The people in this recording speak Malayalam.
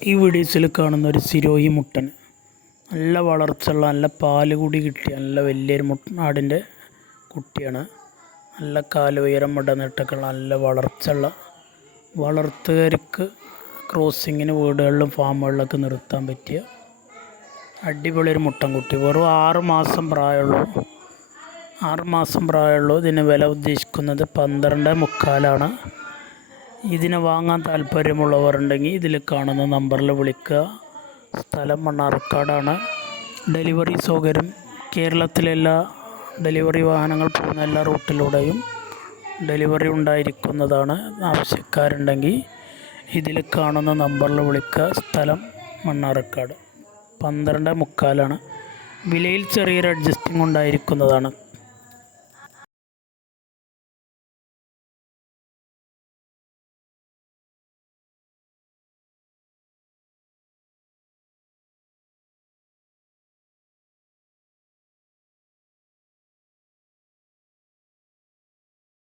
ഈ വീഡിയോസിൽ കാണുന്ന ഒരു സിരോഹി മുട്ടൻ നല്ല വളർച്ചയുള്ള നല്ല പാല് കൂടി കിട്ടിയ നല്ല വലിയൊരു ആടിൻ്റെ കുട്ടിയാണ്. നല്ല കാല് ഉയരം ഇടനീട്ടൊക്കെയുള്ള നല്ല വളർച്ചയുള്ള വളർത്തുകാർക്ക് ക്രോസിങ്ങിന് വീടുകളിലും ഫാമുകളിലൊക്കെ നിർത്താൻ പറ്റിയ അടിപൊളി ഒരു മുട്ടൻകുട്ടി. വെറും 6 മാസം പ്രായമുള്ളൂ. 6 മാസം പ്രായമുള്ളൂ. ഇതിന് വില ഉദ്ദേശിക്കുന്നത് 12.25 ഇതിനെ വാങ്ങാൻ താല്പര്യമുള്ളവരുണ്ടെങ്കിൽ ഇതിൽ കാണുന്ന നമ്പറിൽ വിളിക്കുക. സ്ഥലം മണ്ണാർക്കാടാണ്. ഡെലിവറി സൗകര്യം കേരളത്തിലെല്ലാ ഡെലിവറി വാഹനങ്ങൾ പോകുന്ന എല്ലാ റൂട്ടിലൂടെയും ഡെലിവറി ഉണ്ടായിരിക്കുന്നതാണ്. ആവശ്യക്കാരുണ്ടെങ്കിൽ ഇതിൽ കാണുന്ന നമ്പറിൽ വിളിക്കുക. സ്ഥലം മണ്ണാർക്കാട്. 12.25 വിലയിൽ ചെറിയൊരു അഡ്ജസ്റ്റിംഗ് ഉണ്ടായിരിക്കുന്നതാണ്.